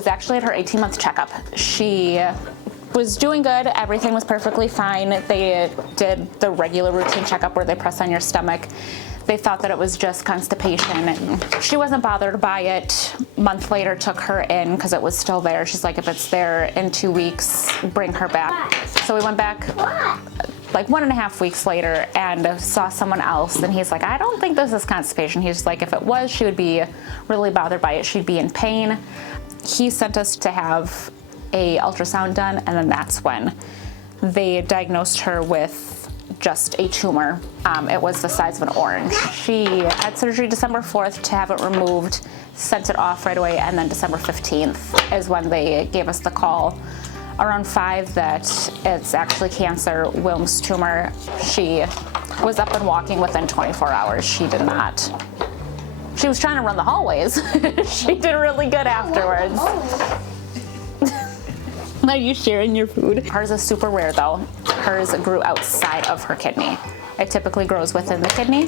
was actually at her 18-month checkup. She was doing good. Everything was perfectly fine. They did the regular routine checkup where they press on your stomach. They thought that it was just constipation, and she wasn't bothered by it. A month later, took her in because it was still there. She's like, if it's there in 2 weeks, bring her back. So we went back like 1.5 weeks later and saw someone else, and he's like, I don't think this is constipation. He's like, if it was, she would be really bothered by it. She'd be in pain. He sent us to have a ultrasound done, and then that's when they diagnosed her with just a tumor. It was the size of an orange. She had surgery December 4th to have it removed, sent it off right away, and then December 15th is when they gave us the call around 5 that it's actually cancer, Wilms tumor. She was up and walking within 24 hours. She did not. She was trying to run the hallways. She did really good afterwards. Are you sharing your food? Hers is super rare though. Hers grew outside of her kidney. It typically grows within the kidney.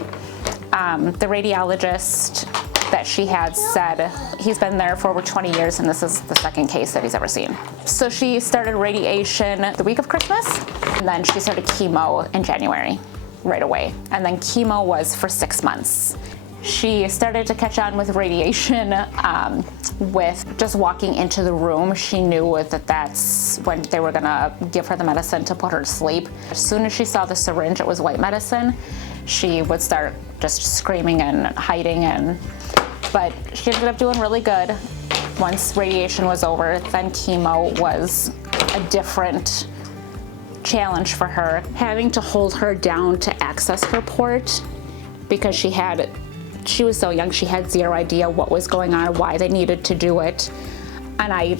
The radiologist that she had said he's been there for over 20 years and this is the second case that he's ever seen. So she started radiation the week of Christmas, and then she started chemo in January right away. And then chemo was for 6 months. She started to catch on with radiation with just walking into the room. She knew that that's when they were gonna give her the medicine to put her to sleep. As soon as she saw the syringe, it was white medicine, she would start just screaming and hiding, but she ended up doing really good. Once radiation was over, then chemo was a different challenge for her. Having to hold her down to access her port because she was so young, she had zero idea what was going on, why they needed to do it. And I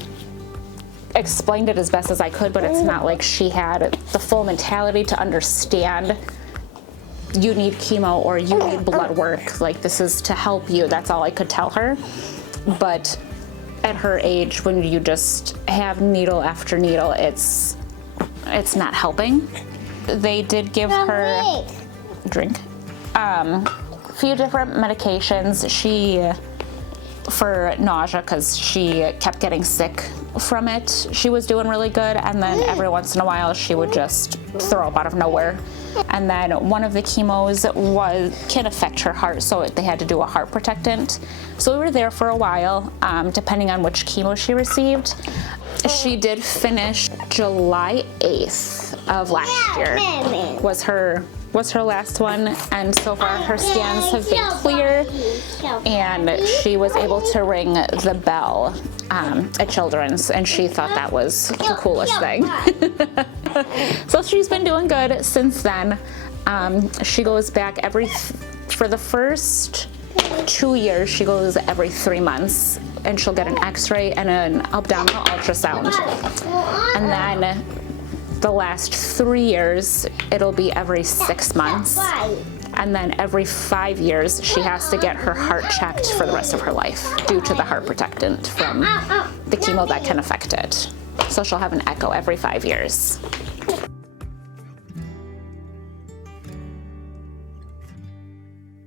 explained it as best as I could, but it's not like she had the full mentality to understand you need chemo or you need blood work. Like, this is to help you. That's all I could tell her. But at her age, when you just have needle after needle, it's not helping. They did give her drink. Few different medications. For nausea, because she kept getting sick from it, she was doing really good, and then every once in a while she would just throw up out of nowhere. And then one of the chemos can affect her heart, so they had to do a heart protectant. So we were there for a while, depending on which chemo she received. She did finish July 8th of last year was her last one, and so far her scans have been clear, and she was able to ring the bell at Children's, and she thought that was the coolest thing. So she's been doing good since then. She goes back for the first 2 years, she goes every 3 months, and she'll get an x-ray and an abdominal ultrasound. And then the last 3 years, it'll be every 6 months. And then every 5 years, she has to get her heart checked for the rest of her life due to the heart protectant from the chemo that can affect it. So she'll have an echo every 5 years.